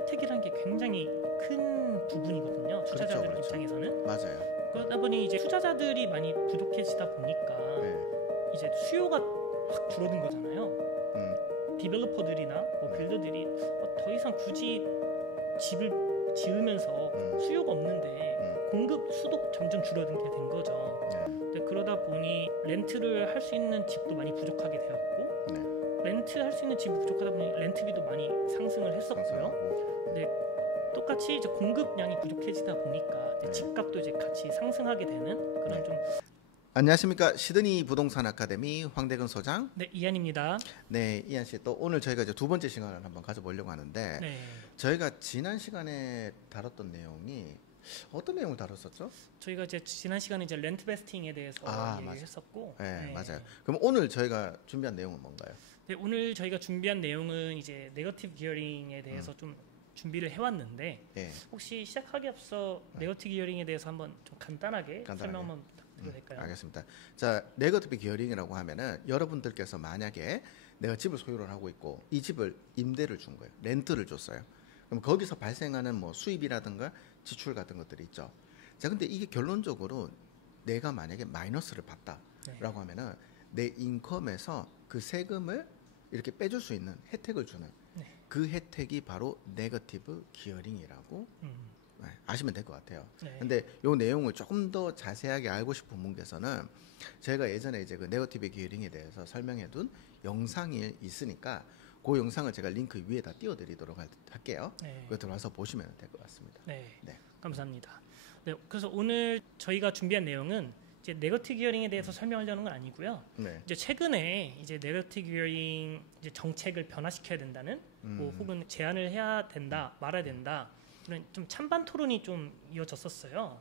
혜택이라는 게 굉장히 큰 부분이거든요. 투자자들 그렇죠. 입장에서는. 맞아요. 그러다 보니 이제 투자자들이 많이 부족해지다 보니까 이제 수요가 확 줄어든 거잖아요. 디벨로퍼들이나 뭐 빌더들이 더 이상 굳이 집을 지으면서 수요가 없는데 공급 수도 점점 줄어든 게 된 거죠. 근데 그러다 보니 렌트를 할 수 있는 집도 많이 부족하게 되었고, 렌트 할 수 있는 집이 부족하다 보니 렌트비도 많이 상승을 했었고요. 근데 똑같이 이제 공급량이 부족해지다 보니까 이제 집값도 이제 같이 상승하게 되는 그런 좀. 안녕하십니까. 시드니 부동산 아카데미 황대근 소장. 네, 이한입니다. 네, 이한 씨, 또 오늘 저희가 이제 두 번째 시간을 한번 가져보려고 하는데, 저희가 지난 시간에 다뤘던 내용이 어떤 내용을 다뤘었죠? 저희가 이제 지난 시간에 이제 렌트 베스팅에 대해서 얘기했었고, 네, 맞아요. 그럼 오늘 저희가 준비한 내용은 뭔가요? 네, 오늘 저희가 준비한 내용은 이제 네거티브 기어링에 대해서 좀 준비를 해왔는데, 혹시 시작하기 앞서 네거티브 기어링에 대해서 한번 좀 간단하게 설명 한번 부탁드려도 될까요? 알겠습니다. 자, 네거티브 기어링이라고 하면은 여러분들께서 만약에 내가 집을 소유를 하고 있고 이 집을 임대를 준 거예요. 렌트를 줬어요. 그럼 거기서 발생하는 뭐 수입이라든가 지출 같은 것들이 있죠. 자, 근데 이게 결론적으로 내가 만약에 마이너스를 봤다라고 하면은 내 인컴에서 그 세금을 이렇게 빼줄 수 있는 혜택을 주는 그 혜택이 바로 네거티브 기어링이라고 아시면 될 것 같아요. 근데 이 내용을 조금 더 자세하게 알고 싶은 분께서는 제가 예전에 이제 그 네거티브 기어링에 대해서 설명해둔 영상이 있으니까 그 영상을 제가 링크 위에다 띄워드리도록 할게요. 그거 들어와서 보시면 될 것 같습니다. 네, 감사합니다. 네, 그래서 오늘 저희가 준비한 내용은 이제 네거티브 기어링에 대해서 설명하려는 건 아니고요. 이제 최근에 이제 네거티브 기어링 이제 정책을 변화시켜야 된다는, 뭐 혹은 제한을 해야 된다, 말아야 된다, 이런 좀 찬반 토론이 좀 이어졌었어요.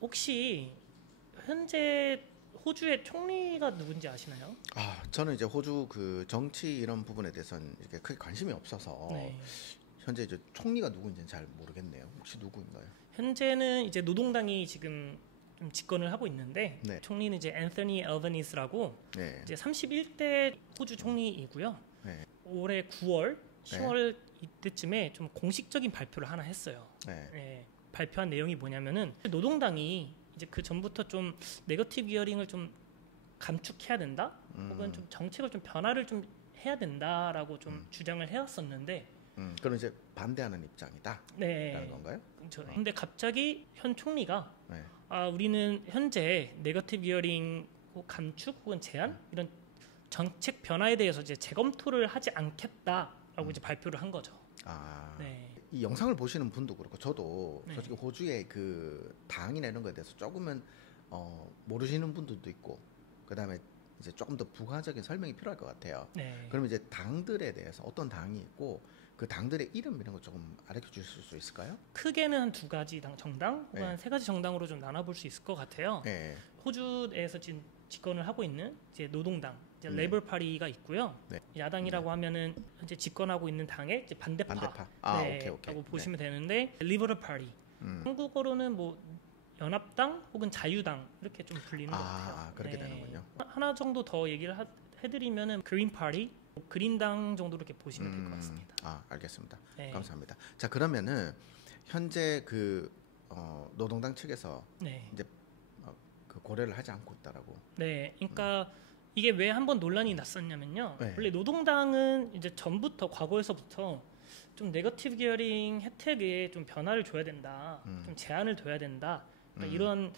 혹시 현재 호주의 총리가 누군지 아시나요? 저는 이제 호주 그 정치 이런 부분에 대해서는 이렇게 크게 관심이 없어서 현재 이제 총리가 누구인지는 잘 모르겠네요. 혹시 누구인가요? 현재는 이제 노동당이 지금 좀 집권을 하고 있는데 총리는 이제 앤서니 앨버니스라고 이제 31대 호주 총리이고요. 올해 9월, 10월 이때쯤에 좀 공식적인 발표를 하나 했어요. 발표한 내용이 뭐냐면은 노동당이 이제 그 전부터 좀 네거티브 기어링을 좀 감축해야 된다, 혹은 좀 정책을 좀 변화를 좀 해야 된다라고 좀 주장을 해왔었는데, 그럼 이제 반대하는 입장이다라는 건가요? 근데 갑자기 현 총리가 우리는 현재 네거티브 기어링 감축 혹은 제한 이런 정책 변화에 대해서 이제 재검토를 하지 않겠다라고 이제 발표를 한 거죠. 이 영상을 보시는 분도 그렇고 저도 솔직히 호주의 그 당이나 이런 거에 대해서 조금은 모르시는 분들도 있고, 그다음에 이제 조금 더 부가적인 설명이 필요할 것 같아요. 그럼 이제 당들에 대해서 어떤 당이 있고 그 당들의 이름 이런 거 조금 알려 주실 수 있을까요? 크게는 한 두 가지 정당 혹은 한 세 가지 정당으로 좀 나눠볼 수 있을 것 같아요. 호주에서 지금 집권을 하고 있는 이제 노동당, 이제 레이버 파티가 있고요. 야당이라고 하면은 현재 집권하고 있는 당의 이제 반대파라고 보시면 되는데, 리버럴 파티, 한국어로는 뭐 연합당 혹은 자유당 이렇게 좀 불리는 것 같아요. 그렇게 되는군요. 하나 정도 더 얘기를 해드리면은 그린 파티, 그린당 정도 이렇게 보시면 될 것 같습니다. 알겠습니다. 감사합니다. 자, 그러면은 현재 그 노동당 측에서 이제 그 고려를 하지 않고 있다라고. 그러니까 이게 왜 한번 논란이 났었냐면요. 원래 노동당은 이제 전부터 과거에서부터 좀 네거티브 기어링 혜택에 좀 변화를 줘야 된다, 좀 제한을 둬야 된다, 그러니까 이런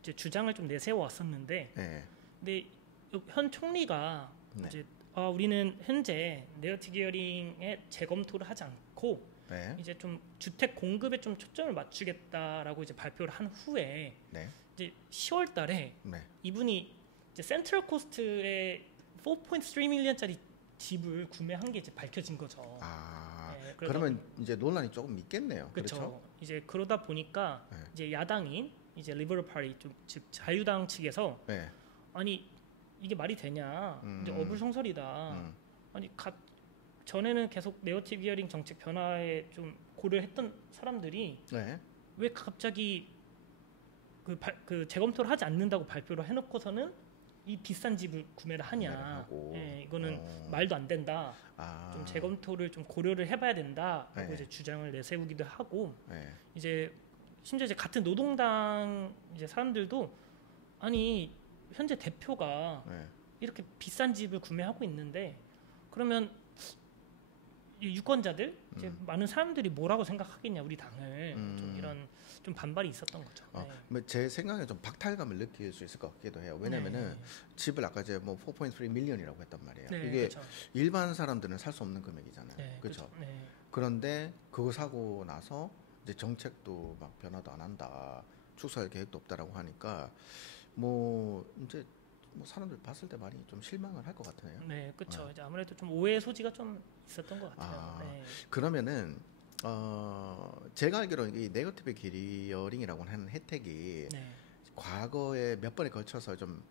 이제 주장을 좀 내세워 왔었는데, 근데 현 총리가 이제 우리는 현재 네거티브 기어링에 재검토를 하지 않고 이제 좀 주택 공급에 좀 초점을 맞추겠다라고 이제 발표를 한 후에 이제 10월달에 이분이 이제 센트럴 코스트에 4.3 밀리언짜리 집을 구매한 게 이제 밝혀진 거죠. 그러면 이제 논란이 조금 있겠네요. 그렇죠. 이제 그러다 보니까 이제 야당인 이제 리버럴 파티, 즉 자유당 측에서 아니 이게 말이 되냐, 이제 어불성설이다. 아니 전에는 계속 네거티브 기어링 정책 변화에 좀 고려했던 사람들이 왜 갑자기 그 재검토를 하지 않는다고 발표를 해놓고서는 이 비싼 집을 구매를 하냐. 예, 이거는 말도 안 된다. 좀 재검토를 좀 고려를 해봐야 된다라고 이제 주장을 내세우기도 하고 이제 심지어 이제 같은 노동당 이제 사람들도 아니 현재 대표가 이렇게 비싼 집을 구매하고 있는데 그러면 이 유권자들 이제 많은 사람들이 뭐라고 생각하겠냐 우리 당을 좀 이런 좀 반발이 있었던 거죠. 제 생각에 좀 박탈감을 느낄 수 있을 것 같기도 해요. 왜냐면은 집을 아까 이제 뭐 4.3 밀리언이라고 했단 말이에요. 이게 그쵸. 일반 사람들은 살 수 없는 금액이잖아요. 그렇죠. 그런데 그거 사고 나서 이제 정책도 막 변화도 안 한다, 축소할 계획도 없다라고 하니까 뭐 이제 뭐 사람들 봤을 때 많이 좀 실망을 할 것 같아요. 네, 그렇죠. 이제 아무래도 좀 오해의 소지가 좀 있었던 것 같아요. 그러면은 제가 알기로는 이 네거티브 기어링이라고 하는 혜택이 과거에 몇 번에 걸쳐서 좀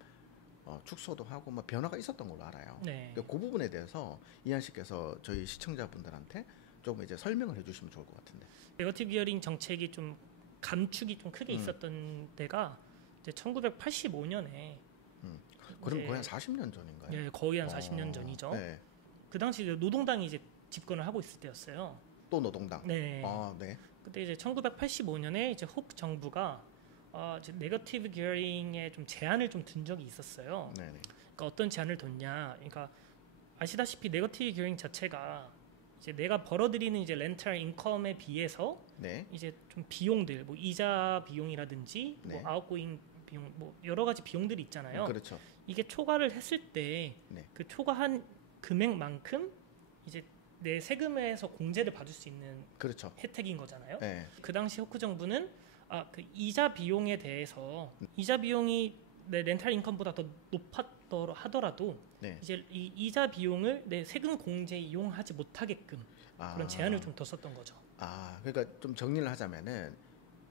축소도 하고 뭐 변화가 있었던 걸로 알아요. 그러니까 그 부분에 대해서 이한 씨께서 저희 시청자분들한테 조금 이제 설명을 해주시면 좋을 것 같은데. 네거티브 기어링 정책이 좀 감축이 좀 크게 있었던 때가 이제 1985년에 그럼 거의 한 40년 전인가요? 네, 거의 한 40년 전이죠. 그 당시 노동당이 이제 집권을 하고 있을 때였어요. 또 노동당. 네. 그때 이제 1985년에 이제 호크 정부가 이제 네거티브 기어링에 좀 제한을 좀 둔 적이 있었어요. 그러니까 어떤 제한을 뒀냐? 그러니까 아시다시피 네거티브 기어링 자체가 이제 내가 벌어들이는 이제 렌탈 인컴에 비해서 이제 좀 비용들, 뭐 이자 비용이라든지 뭐 아웃고잉 비용, 뭐 여러 가지 비용들이 있잖아요. 그렇죠. 이게 초과를 했을 때 그 초과한 금액만큼 이제 내 세금에서 공제를 받을 수 있는 혜택인 거잖아요. 그 당시 호크 정부는 그 이자 비용에 대해서 이자 비용이 내 렌탈 인컴보다 더 높았더 하더라도 이제 이 이자 비용을 내 세금 공제에 이용하지 못하게끔 그런 제한을 좀 뒀었던 거죠. 그러니까 좀 정리를 하자면은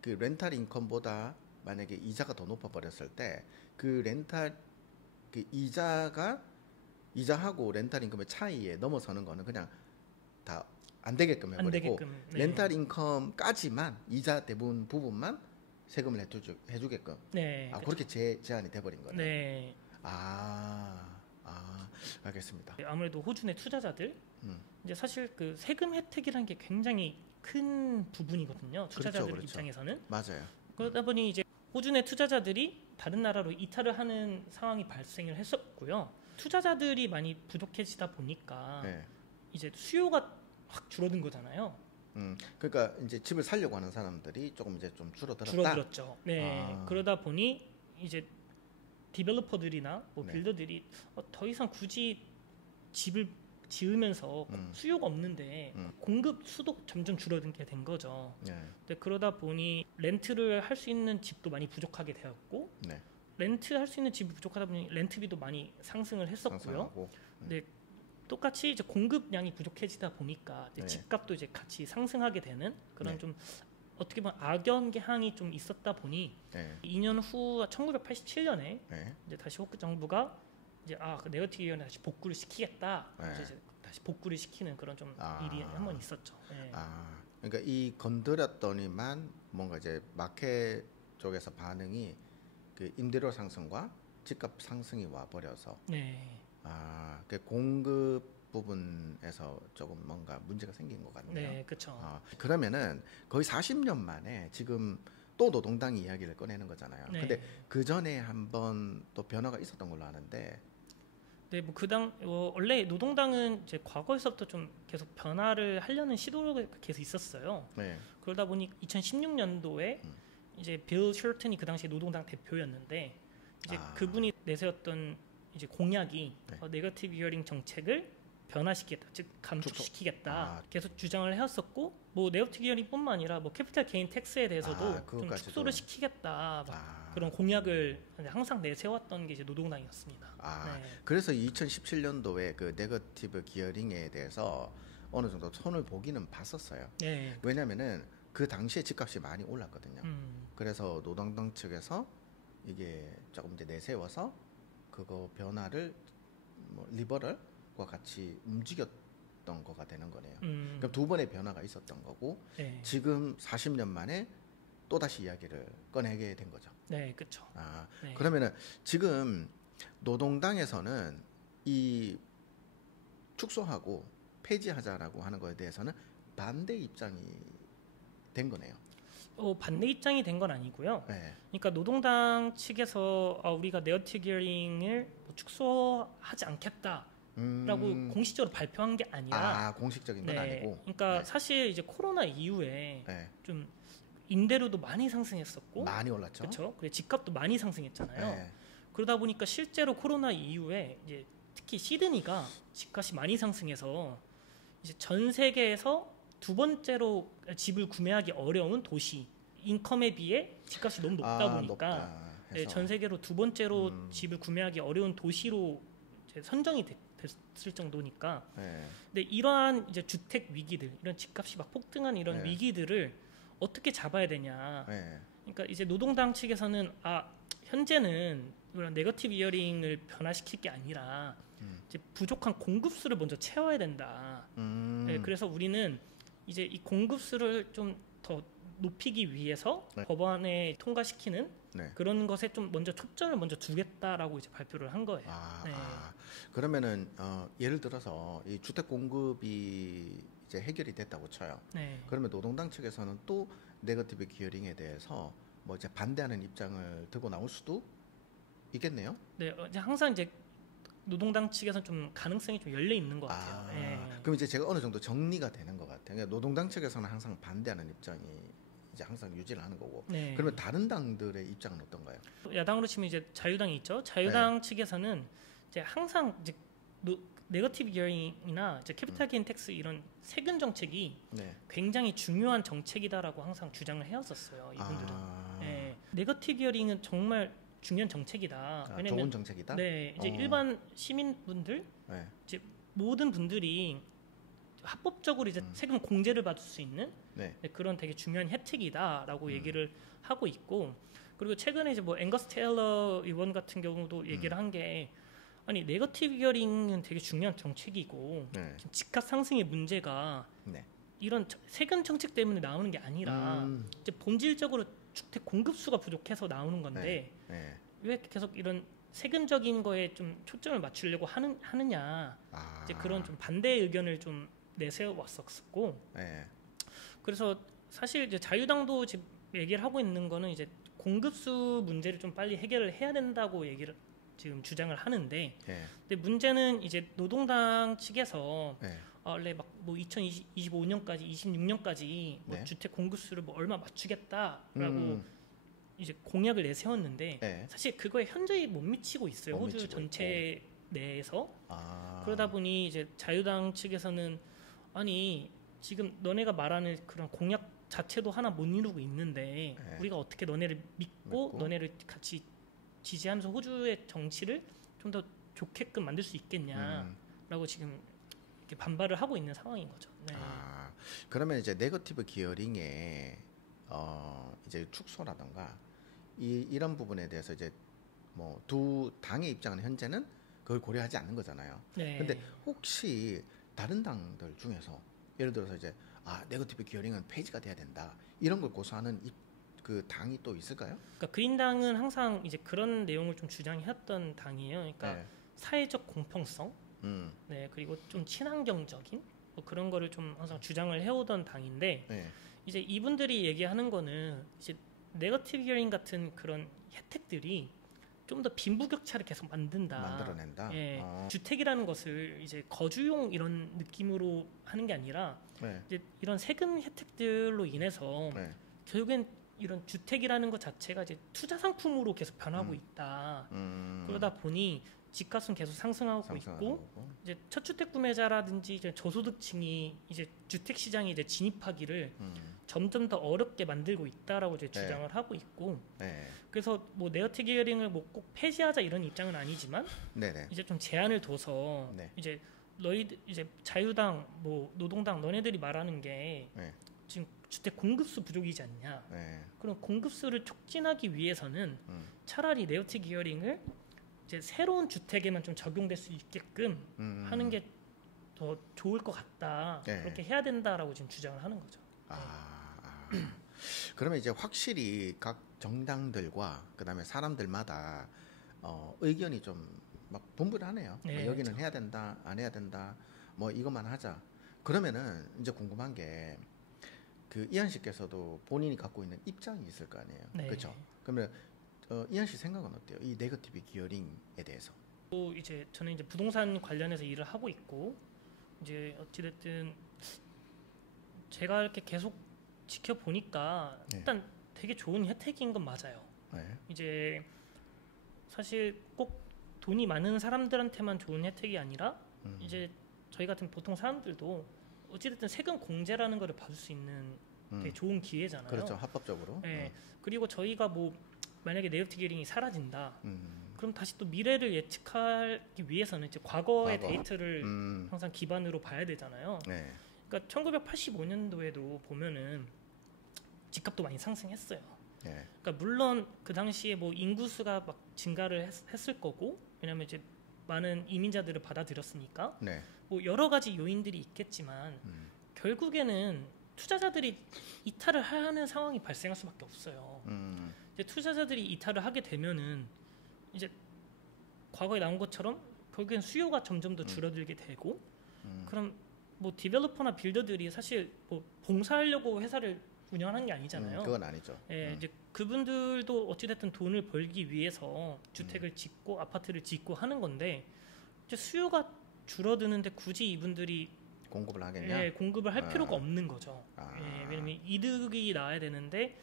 그 렌탈 인컴보다 만약에 이자가 더 높아 버렸을 때 그 렌탈 그 이자하고 렌탈 인컴의 차이에 넘어서는 거는 그냥 다 안 되게끔 해버리고 렌탈 인컴까지만 이자 대부분 부분만 세금을 해주게끔 그렇게 제한이 돼버린 거네요. 알겠습니다. 아무래도 호주 내 투자자들 이제 사실 그 세금 혜택이라는 게 굉장히 큰 부분이거든요. 투자자들 입장에서는. 맞아요. 그러다 보니 이제 호주 내 투자자들이 다른 나라로 이탈을 하는 상황이 발생을 했었고요. 투자자들이 많이 부족해지다 보니까 이제 수요가 확 줄어든 거잖아요. 그러니까 이제 집을 살려고 하는 사람들이 조금 이제 좀 줄어들었죠. 그러다 보니 이제 디벨로퍼들이나 뭐 빌더들이 더 이상 굳이 집을 지으면서 수요가 없는데 공급 수도 점점 줄어들게 된 거죠. 근데 그러다 보니 렌트를 할 수 있는 집도 많이 부족하게 되었고 렌트 할 수 있는 집이 부족하다 보니 렌트비도 많이 상승을 했었고요. 근데 똑같이 이제 공급량이 부족해지다 보니까 이제 집값도 이제 같이 상승하게 되는 그런 좀 어떻게 보면 악연계향이 좀 있었다 보니 2년 후 1987년에 이제 다시 호크 정부가 이제 그 네거티브 기어링 다시 복구를 시키겠다. 이제 다시 복구를 시키는 그런 좀 일이 한 번 있었죠. 그러니까 이 건드렸더니만 뭔가 이제 마켓 쪽에서 반응이 그 임대료 상승과 집값 상승이 와 버려서 그 공급 부분에서 조금 뭔가 문제가 생긴 것 같네요. 그렇죠. 그러면은 거의 40년 만에 지금 또 노동당 이야기를 꺼내는 거잖아요. 근데 그 전에 한번 또 변화가 있었던 걸로 아는데. 원래 노동당은 이제 과거에서부터 좀 계속 변화를 하려는 시도가 계속 있었어요. 그러다 보니 2016년도에 이제 빌 셔튼이 그 당시 노동당 대표였는데 이제 그분이 내세웠던 이제 공약이 네거티브 기어링 정책을 변화시키겠다, 즉 감축시키겠다 계속 주장을 해왔었고 뭐 네거티브 기어링뿐만 아니라 뭐 캐피탈 게인 텍스에 대해서도 좀 축소를 시키겠다 그런 공약을 항상 내세웠던 게 이제 노동당이었습니다. 그래서 2017년도에 그 네거티브 기어링에 대해서 어느 정도 손을 보기는 봤었어요. 왜냐면은 그 당시에 집값이 많이 올랐거든요. 그래서 노동당 측에서 이게 조금 이제 내세워서 그거 변화를 뭐 리버럴과 같이 움직였던 거가 되는 거네요. 그럼 두 번의 변화가 있었던 거고 지금 40년 만에 또 다시 이야기를 꺼내게 된 거죠. 그렇죠. 그러면은 지금 노동당에서는 이 축소하고 폐지하자라고 하는 거에 대해서는 반대 입장이 된 거네요. 반대 입장이 된 건 아니고요. 네. 그러니까 노동당 측에서 우리가 네거티브 기어링을 뭐 축소하지 않겠다라고 공식적으로 발표한 게 아니라 공식적인 건 네, 아니고. 그러니까 네. 사실 이제 코로나 이후에 네. 좀 임대료도 많이 상승했었고 많이 올랐죠. 그렇죠. 그리고 집값도 많이 상승했잖아요. 네. 그러다 보니까 실제로 코로나 이후에 이제 특히 시드니가 집값이 많이 상승해서 이제 전 세계에서 두 번째로 집을 구매하기 어려운 도시, 인컴에 비해 집값이 너무 높다 보니까 네, 전 세계로 두 번째로 집을 구매하기 어려운 도시로 이제 선정이 됐을 정도니까. 네. 근데 이러한 이제 주택 위기들, 이런 집값이 막 폭등한 이런 네. 위기들을 어떻게 잡아야 되냐. 네. 그러니까 이제 노동당 측에서는 현재는 이런 네거티브 이어링을 변화시킬 게 아니라 이제 부족한 공급수를 먼저 채워야 된다. 네, 그래서 우리는 이제 이 공급수를 좀 더 높이기 위해서 네. 법안에 통과시키는 네. 그런 것에 좀 먼저 초점을 먼저 두겠다라고 이제 발표를 한 거예요. 네. 그러면은 예를 들어서 이 주택 공급이 이제 해결이 됐다고 쳐요. 네. 그러면 노동당 측에서는 또 네거티브 기어링에 대해서 뭐 이제 반대하는 입장을 들고 나올 수도 있겠네요. 네, 이제 항상 이제 노동당 측에서는 좀 가능성이 좀 열려 있는 것 같아요. 네. 그럼 이제 제가 어느 정도 정리가 되는 것 같아요. 그러니까 노동당 측에서는 항상 반대하는 입장이 이제 항상 유지를 하는 거고. 네. 그러면 다른 당들의 입장은 어떤가요? 야당으로 치면 이제 자유당이 있죠. 자유당 측에서는 이제 항상 이제 네거티브 기어링이나 이제 캐피탈 게인 텍스 이런 세금 정책이 네. 굉장히 중요한 정책이다라고 항상 주장을 해왔었어요. 이분들은. 네. 네거티브 기어링은 정말 중요한 정책이다. 왜냐면 좋은 정책이다. 네, 이제 일반 시민분들, 네. 이제 모든 분들이 합법적으로 이제 세금 공제를 받을 수 있는 네. 그런 되게 중요한 혜택이다라고 얘기를 하고 있고, 그리고 최근에 이제 뭐 앵거스 테일러 의원 같은 경우도 얘기를 한 게 아니 네거티브 기어링은 되게 중요한 정책이고 네. 집값 상승의 문제가 네. 이런 세금 정책 때문에 나오는 게 아니라 이제 본질적으로 주택 공급수가 부족해서 나오는 건데 네. 왜 계속 이런 세금적인 거에 좀 초점을 맞추려고 하느냐 이제 그런 좀 반대 의견을 좀 내세워 왔었고 네. 그래서 사실 이제 자유당도 지금 얘기를 하고 있는 거는 이제 공급수 문제를 좀 빨리 해결을 해야 된다고 얘기를 지금 주장을 하는데 네. 근데 문제는 이제 노동당 측에서 네. 원래 막 뭐 2025년까지 26년까지 뭐 네. 주택 공급수를 뭐 얼마 맞추겠다라고 이제 공약을 내세웠는데 네. 사실 그거에 현저히 못 미치고 있어요. 못 호주 미치고 전체 내에서. 아. 그러다 보니 이제 자유당 측에서는 아니 지금 너네가 말하는 그런 공약 자체도 하나 못 이루고 있는데 네. 우리가 어떻게 너네를 믿고 너네를 같이 지지하면서 호주의 정치를 좀 더 좋게끔 만들 수 있겠냐라고 지금 이렇게 반발을 하고 있는 상황인 거죠. 네. 그러면 이제 네거티브 기어링의 이제 축소라던가 이런 부분에 대해서 이제 뭐 두 당의 입장은 현재는 그걸 고려하지 않는 거잖아요. 네. 근데 혹시 다른 당들 중에서 예를 들어서 이제 네거티브 기어링은 폐지가 돼야 된다 이런 걸 고수하는 그 당이 또 있을까요? 그러니까 그린당은 항상 이제 그런 내용을 좀 주장했던 당이에요. 그러니까 네. 사회적 공평성, 네 그리고 좀 친환경적인 뭐 그런 거를 좀 항상 주장을 해오던 당인데 네. 이제 이분들이 얘기하는 거는 이제 네거티브 기어링 같은 그런 혜택들이 좀 더 빈부격차를 계속 만들어낸다. 예, 주택이라는 것을 이제 거주용 이런 느낌으로 하는 게 아니라 네. 이제 이런 세금 혜택들로 인해서 네. 결국엔 이런 주택이라는 것 자체가 이제 투자 상품으로 계속 변하고 있다. 그러다 보니 집값은 계속 상승하고 있고 이제 첫 주택 구매자라든지 이제 저소득층이 이제 주택 시장에 이제 진입하기를 점점 더 어렵게 만들고 있다라고 이제 주장을 하고 있고 그래서 뭐 네거티브 기어링을 뭐 꼭 폐지하자 이런 입장은 아니지만 이제 좀 제한을 둬서 이제 너희들 이제 자유당 뭐 노동당 너네들이 말하는 게 지금 주택 공급수 부족이지 않냐. 그럼 공급수를 촉진하기 위해서는 차라리 네거티브 기어링을 이제 새로운 주택에만 좀 적용될 수 있게끔 하는 게 더 좋을 것 같다. 그렇게 해야 된다라고 지금 주장을 하는 거죠. 그러면 이제 확실히 각 정당들과 그다음에 사람들마다 의견이 좀 막 분분하네요. 네, 뭐 여기는 그렇죠. 해야 된다, 안 해야 된다, 뭐 이것만 하자. 그러면은 이제 궁금한 게 그 이한 씨께서도 본인이 갖고 있는 입장이 있을 거 아니에요. 네. 그렇죠? 그러면 이한 씨 생각은 어때요? 이 네거티브 기어링에 대해서. 또 이제 저는 이제 부동산 관련해서 일을 하고 있고 이제 어찌됐든 제가 이렇게 계속 지켜보니까 네. 일단 되게 좋은 혜택인 건 맞아요. 네. 이제 사실 꼭 돈이 많은 사람들한테만 좋은 혜택이 아니라 이제 저희 같은 보통 사람들도 어찌됐든 세금 공제라는 거를 받을 수 있는 되게 좋은 기회잖아요. 그렇죠. 합법적으로. 네. 그리고 저희가 뭐 만약에 네거티브 기어링이 사라진다. 그럼 다시 또 미래를 예측하기 위해서는 이제 과거의 과거. 데이터를 항상 기반으로 봐야 되잖아요. 네. 그러니까 1985년도에도 보면은 집값도 많이 상승했어요. 네. 그러니까 물론 그 당시에 뭐 인구수가 막 증가를 했을 거고, 왜냐면 이제 많은 이민자들을 받아들였으니까 네. 뭐 여러 가지 요인들이 있겠지만 결국에는 투자자들이 이탈을 하는 상황이 발생할 수밖에 없어요. 이제 투자자들이 이탈을 하게 되면은 이제 과거에 나온 것처럼 결국엔 수요가 점점 더 줄어들게 되고, 그럼 뭐 디벨로퍼나 빌더들이 사실 뭐 봉사하려고 회사를 운영하는 게 아니잖아요. 그건 아니죠. 예, 이제 그분들도 어찌됐든 돈을 벌기 위해서 주택을 짓고 아파트를 짓고 하는 건데 이제 수요가 줄어드는데 굳이 이분들이 공급을 하겠냐? 예, 공급을 할 필요가 없는 거죠. 예, 왜냐면 이득이 나야 되는데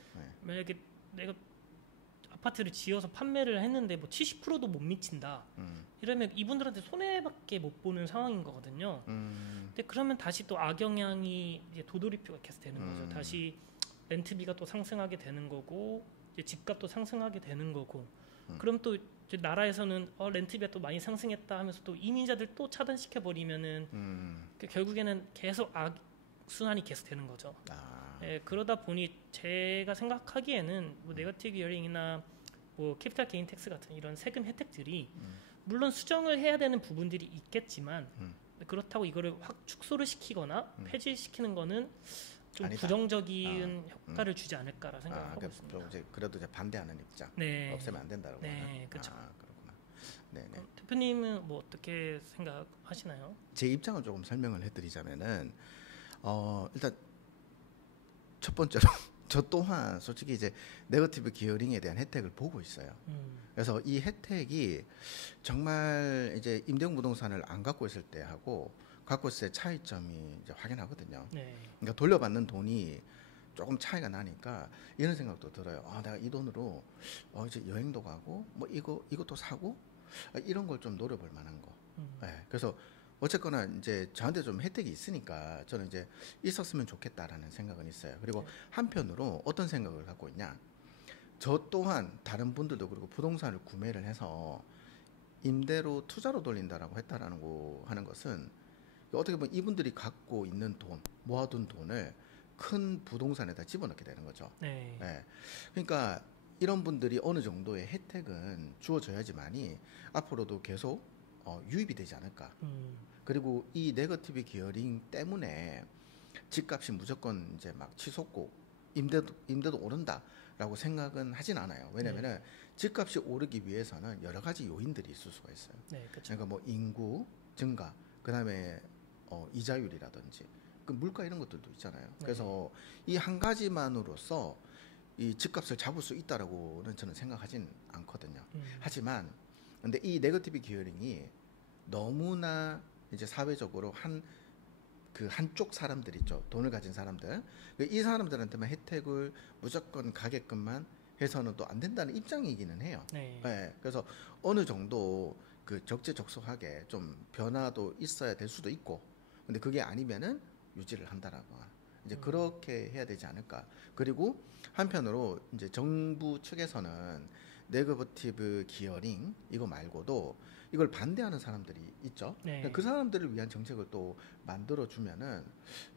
만약에 내가 아파트를 지어서 판매를 했는데 뭐 70%도 못 미친다. 이러면 이분들한테 손해밖에 못 보는 상황인 거거든요. 근데 그러면 다시 또 악영향이 이제 도돌이표가 계속 되는 거죠. 다시 렌트비가 또 상승하게 되는 거고 이제 집값도 상승하게 되는 거고. 그럼 또 이제 나라에서는 렌트비가 또 많이 상승했다 하면서 또 이민자들 또 차단시켜 버리면은 결국에는 계속 악순환이 계속 되는 거죠. 예, 그러다 보니 제가 생각하기에는 뭐 네거티브 기어링이나 뭐 캐피탈 게인 텍스 같은 이런 세금 혜택들이 물론 수정을 해야 되는 부분들이 있겠지만 그렇다고 이거를 확 축소를 시키거나 폐지시키는 거는 좀 아니다. 부정적인 효과를 주지 않을까라 생각하고 있습니다. 이제 그래도 이제 반대하는 입장. 네. 없애면 안 된다고. 네, 그렇죠. 그렇구나. 네, 네. 대표님은 뭐 어떻게 생각하시나요? 제 입장을 조금 설명을 해드리자면은 일단 첫 번째로 저 또한 솔직히 이제 네거티브 기어링에 대한 혜택을 보고 있어요. 그래서 이 혜택이 정말 이제 임대용 부동산을 안 갖고 있을 때하고 갖고 있을 때 차이점이 이제 확연하거든요. 네. 그러니까 돌려받는 돈이 조금 차이가 나니까 이런 생각도 들어요. 내가 이 돈으로 이제 여행도 가고 뭐 이것도 사고 이런 걸 좀 노려볼 만한 거. 네, 그래서 어쨌거나 이제 저한테 좀 혜택이 있으니까 저는 이제 있었으면 좋겠다라는 생각은 있어요. 그리고 한편으로 어떤 생각을 갖고 있냐? 저 또한 다른 분들도 그리고 부동산을 구매를 해서 임대로 투자로 돌린다라고 했다라는 거 하는 것은 어떻게 보면 이분들이 갖고 있는 돈, 모아둔 돈을 큰 부동산에다 집어넣게 되는 거죠. 네. 네. 그러니까 이런 분들이 어느 정도의 혜택은 주어져야지만이 앞으로도 계속 유입이 되지 않을까. 그리고 이 네거티브 기어링 때문에 집값이 무조건 이제 막 치솟고 임대도 오른다라고 생각은 하진 않아요. 왜냐면은 집값이 오르기 위해서는 여러 가지 요인들이 있을 수가 있어요. 네, 그렇죠. 그러니까 뭐 인구 증가, 그다음에 이자율이라든지 그 물가 이런 것들도 있잖아요. 그래서 이 한 가지만으로서 이 집값을 잡을 수 있다라고는 저는 생각하진 않거든요. 하지만 근데 이 네거티브 기어링이 너무나 이제 사회적으로 한쪽 사람들 있죠. 돈을 가진 사람들. 이 사람들한테만 혜택을 무조건 가게끔만 해서는 또 안 된다는 입장이기는 해요. 네. 네. 그래서 어느 정도 그 적재적소하게 좀 변화도 있어야 될 수도 있고, 근데 그게 아니면은 유지를 한다라고 이제 그렇게 해야 되지 않을까. 그리고 한편으로 이제 정부 측에서는 네거티브 기어링 이거 말고도 이걸 반대하는 사람들이 있죠. 네. 그 사람들을 위한 정책을 또 만들어 주면은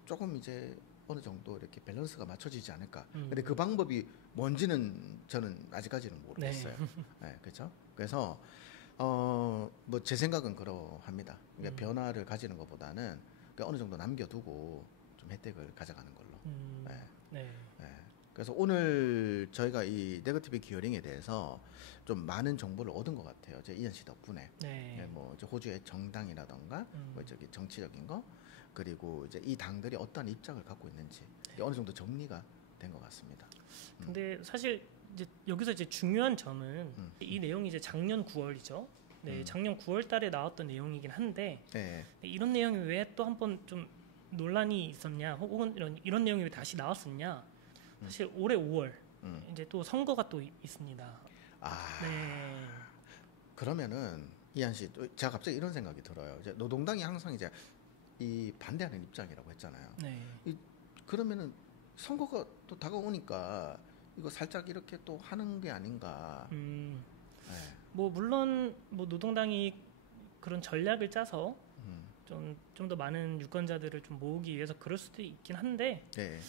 조금 이제 어느 정도 이렇게 밸런스가 맞춰지지 않을까. 근데 그 방법이 뭔지는 저는 아직까지는 모르겠어요. 네, 그렇죠. 그래서 뭐 제 생각은 그러합니다. 그러니까 변화를 가지는 것보다는 그러니까 어느 정도 남겨두고 좀 혜택을 가져가는 걸로. 네. 네. 네. 그래서 오늘 저희가 이 네거티브 기어링에 대해서 좀 많은 정보를 얻은 것 같아요. 제 이현 씨 덕분에. 네. 네, 뭐 호주의 정당이라던가 뭐 저기 정치적인 거, 그리고 이제 이 당들이 어떤 입장을 갖고 있는지 어느 정도 정리가 된 것 같습니다. 근데 사실 이제 여기서 이제 중요한 점은 이 내용이 이제 작년 9월이죠. 네, 작년 9월달에 나왔던 내용이긴 한데 네. 이런 내용이 왜 또 한번 좀 논란이 있었냐, 혹은 이런 내용이 왜 다시 나왔었냐. 사실 올해 5월 이제 또 선거가 또 있습니다. 아, 네. 그러면은 이한 씨, 제가 갑자기 이런 생각이 들어요. 이제 노동당이 항상 이제 이 반대하는 입장이라고 했잖아요. 네. 그러면은 선거가 또 다가오니까 이거 살짝 이렇게 또 하는 게 아닌가. 네. 뭐 물론 뭐 노동당이 그런 전략을 짜서 좀 더 많은 유권자들을 좀 모으기 위해서 그럴 수도 있긴 한데 네.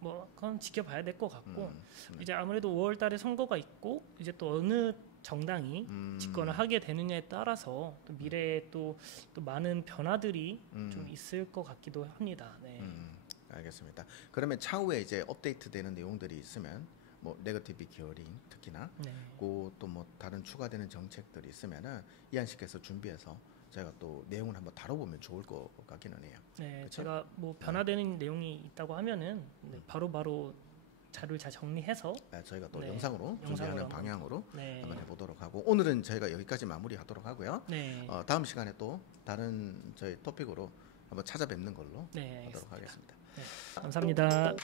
뭐 그건 지켜봐야 될 것 같고 이제 아무래도 5월달에 선거가 있고 이제 또 어느 정당이 집권을 하게 되느냐에 따라서 또 미래에 또 많은 변화들이 좀 있을 것 같기도 합니다. 네. 알겠습니다. 그러면 차후에 이제 업데이트되는 내용들이 있으면 뭐 네거티브 기어링 특히나 또 뭐 다른 추가되는 정책들이 있으면은 이한 씨께서 준비해서 제가 또 내용을 한번 다뤄보면 좋을 것 같기는 해요. 네, 그쵸? 제가 뭐 변화되는 내용이 있다고 하면은 바로바로 자료를 잘 정리해서 저희가 또 영상으로 준비하는 방향으로 네. 한번 해보도록 하고, 오늘은 저희가 여기까지 마무리하도록 하고요. 네. 다음 시간에 또 다른 저희 토픽으로 한번 찾아뵙는 걸로 네, 하도록 하겠습니다. 네, 감사합니다.